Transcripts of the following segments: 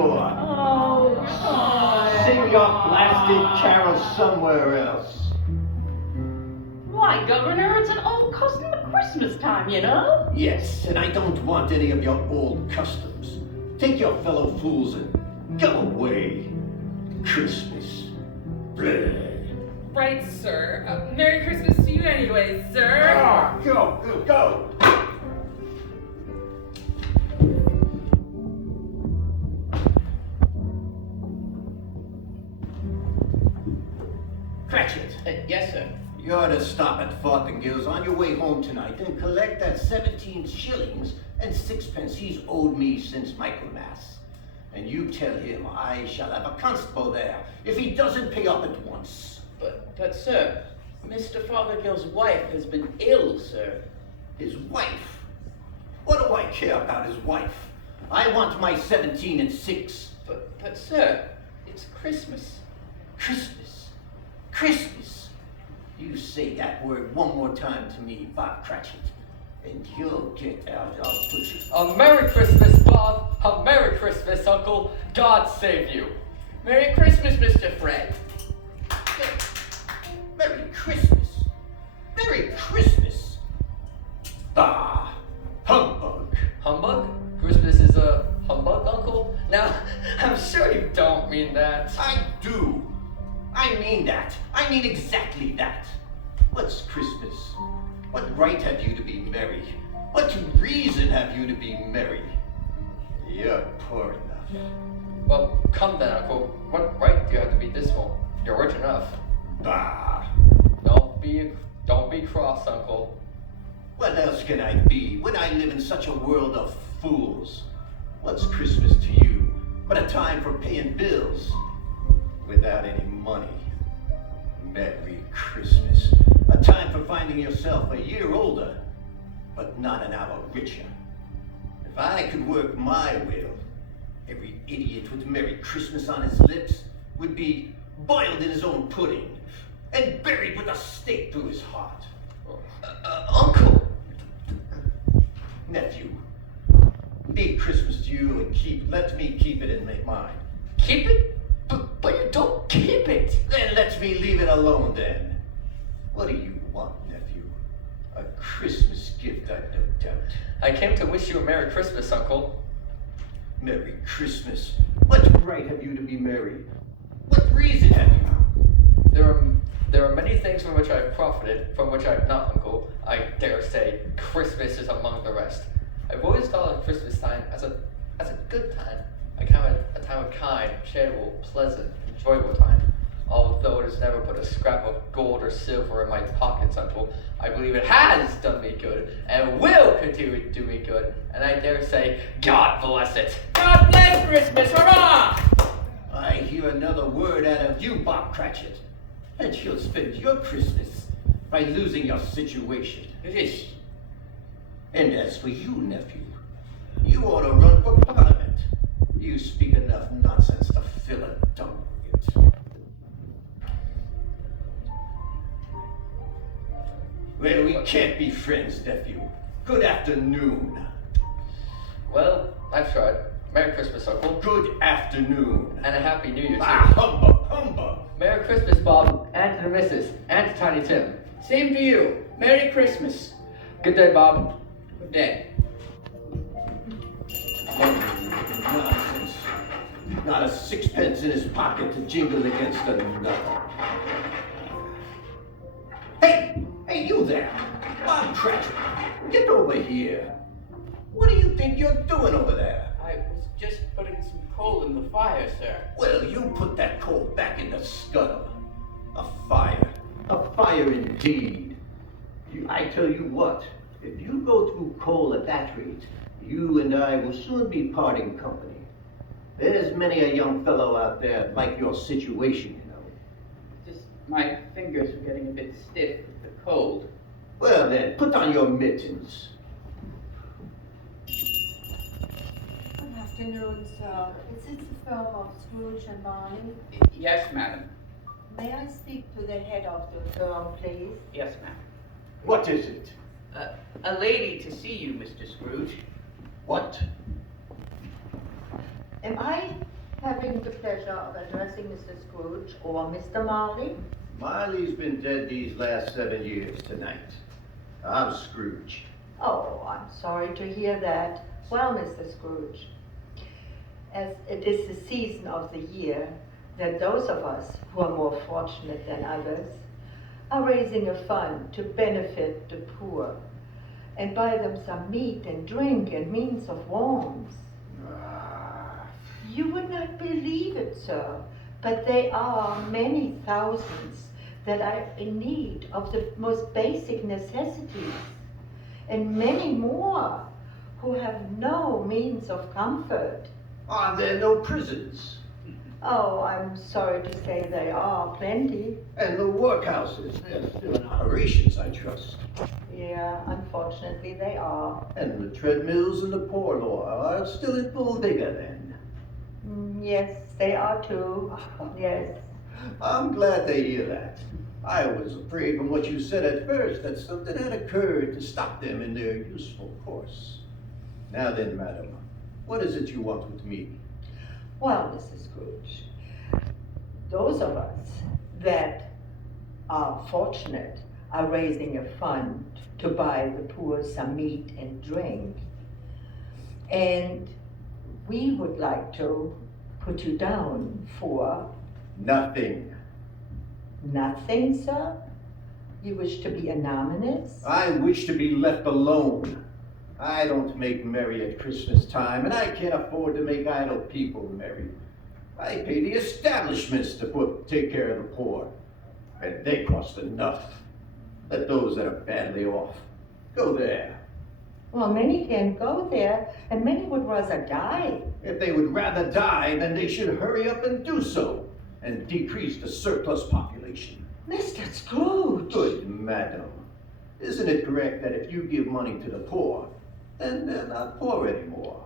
for? Oh, Sing your blasted carol somewhere else. Why, Governor, it's an old custom at Christmas time, you know? Yes, and I don't want any of your old customs. Take your fellow fools and go away. Christmas. Bleh. Right, sir. Merry Christmas to you anyway, sir. Ah, go. Cratchit. Yes, sir. You ought to stop at Fottingill's on your way home tonight and collect that 17 shillings and sixpence he's owed me since Michaelmas. And you tell him I shall have a constable there if he doesn't pay up at once. But, sir, Mr. Fothergill's wife has been ill, sir. His wife? What do I care about his wife? I want my 17 and 6. But, sir, it's Christmas. Christmas. You say that word one more time to me, Bob Cratchit, and you'll get out. I'll put you. A Merry Christmas, Bob. A Merry Christmas, Uncle. God save you. Merry Christmas, Mr. Fred. Merry Christmas. Merry Christmas. Bah, humbug. Humbug? Christmas is a humbug, Uncle? Now, I'm sure you don't mean that. I do. I mean that. I mean exactly that. What's Christmas? What right have you to be merry? What reason have you to be merry? You're poor enough. Well, come then, Uncle. What right do you have to be this one? You're rich enough. Bah. Don't be cross, Uncle. What else can I be when I live in such a world of fools? What's Christmas to you but a time for paying bills without any money? Merry Christmas. A time for finding yourself a year older, but not an hour richer. If I could work my will, every idiot with Merry Christmas on his lips would be boiled in his own pudding and buried with a stake through his heart. Uncle! Nephew, be Christmas to you and let me keep it and make mine. Keep it? But you don't keep it! Then let me leave it alone then. What do you want, nephew? A Christmas gift, I've no doubt. I came to wish you a Merry Christmas, Uncle. Merry Christmas. What right have you to be merry? What reason have you? There are many things from which I have profited, from which I have not, Uncle. I dare say Christmas is among the rest. I've always thought of Christmas time as a good time, a time of kind, charitable, pleasant, enjoyable time. Although it has never put a scrap of gold or silver in my pockets, Uncle, I believe it has done me good and will continue to do me good. And I dare say, God bless it. God bless Christmas, hurrah! I hear another word out of you, Bob Cratchit, and you'll spend your Christmas by losing your situation. And as for you, nephew, you ought to run for Parliament. You speak enough nonsense to fill a dung pit. Well, we can't be friends, nephew. Good afternoon. Well, I've tried. Merry Christmas, Uncle. Good afternoon. And a Happy New Year, too. Ah, humbug. Merry Christmas, Bob, and to the missus, and to Tiny Tim. Same to you. Merry Christmas. Good day, Bob. Good day. Nonsense. Not a sixpence in his pocket to jingle against another. Hey, you there. Bob Cratchit, get over here. What do you think you're doing over there? I was just putting some coal in the fire, sir. Well, you put that coal back in the scuttle. A fire indeed. I tell you what, if you go through coal at that rate, you and I will soon be parting company. There's many a young fellow out there like your situation, you know. Just my fingers were getting a bit stiff with the cold. Well then, put on your mittens. Good afternoon, sir. Is it the firm of Scrooge and Barney? Yes, madam. May I speak to the head of the firm, please? Yes, ma'am. What is it? A lady to see you, Mr. Scrooge. What? Am I having the pleasure of addressing Mr. Scrooge or Mr. Marley? Marley's been dead these last 7 years tonight. I'm Scrooge. Oh, I'm sorry to hear that. Well, Mr. Scrooge, as it is the season of the year that those of us who are more fortunate than others are raising a fund to benefit the poor and buy them some meat and drink and means of warmth. You would not believe it, sir, but there are many thousands that are in need of the most basic necessities, and many more who have no means of comfort. Are there no prisons? Oh, I'm sorry to say there are plenty. And the workhouses? They're still in operations, I trust. Yeah, unfortunately they are. And the treadmills and the poor law are still in full vigor then. Yes, they are too. Yes. I'm glad to hear that. I was afraid from what you said at first that something had occurred to stop them in their useful course. Now then, madam, what is it you want with me? Well, Mrs. Scrooge, those of us that are fortunate are raising a fund to buy the poor some meat and drink. And we would like to put you down for Nothing. nothing, sir? You wish to be anonymous? I wish to be left alone. I don't make merry at Christmas time, and I can't afford to make idle people merry. I pay the establishments to take care of the poor, and they cost enough. Let those that are badly off go there. Well, many can't go there, and many would rather die. If they would rather die, then they should hurry up and do so, and decrease the surplus population. Mr. Scrooge! Good madam, isn't it correct that if you give money to the poor, then they're not poor anymore?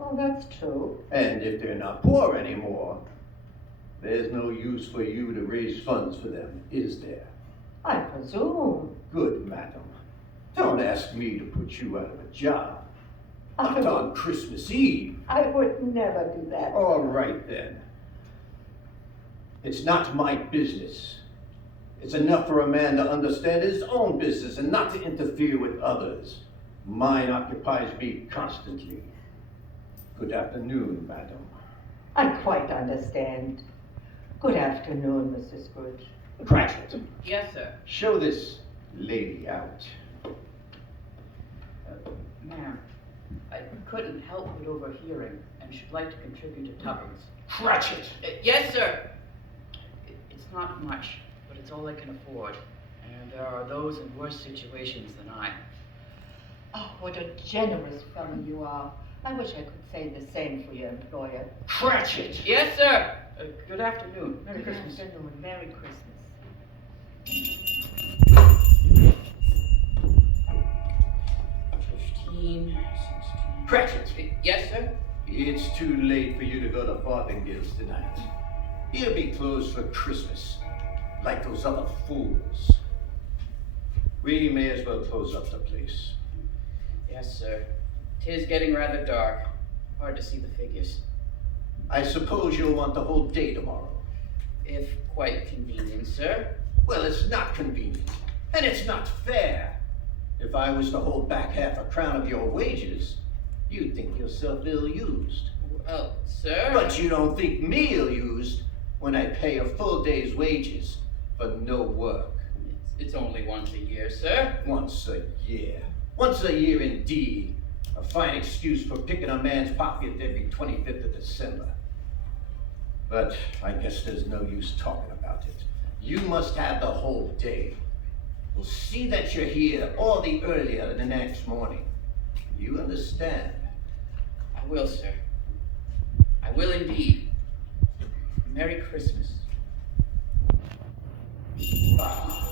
Oh, that's true. And if they're not poor anymore, there's no use for you to raise funds for them, is there? I presume. Good madam, don't ask me to put you out of a job. I Not on Christmas Eve. would never do that. All right then. It's not my business. It's enough for a man to understand his own business and not to interfere with others. Mine occupies me constantly. Good afternoon, madam. I quite understand. Good afternoon, Mr. Scrooge. Cratchit, Yes, sir. show this lady out. Ma'am, I couldn't help but overhearing and should like to contribute a tuppence. Cratchit! Yes, sir. It's not much, but it's all I can afford. And there are those in worse situations than I. Oh, what a generous fellow you are. I wish I could say the same for your employer. Cratchit! Yes, sir. Good afternoon. Merry Good Christmas. afternoon. Merry Christmas. 15, 16. Cratchit! Yes, sir. It's too late for you to go to Farthingale's tonight. He'll be closed for Christmas, like those other fools. We may as well close up the place. Yes, sir. 'Tis getting rather dark. Hard to see the figures. I suppose you'll want the whole day tomorrow. If quite convenient, sir. Well, it's not convenient, and it's not fair. If I was to hold back half a crown of your wages, you'd think yourself ill-used. Well, sir. But you don't think me ill-used when I pay a full day's wages for no work. It's only once a year, sir. Once a year. Once a year indeed. A fine excuse for picking a man's pocket every 25th of December. But I guess there's no use talking about it. You must have the whole day. We'll see that you're here all the earlier the next morning. You understand? I will, sir. I will indeed. Merry Christmas. Ah.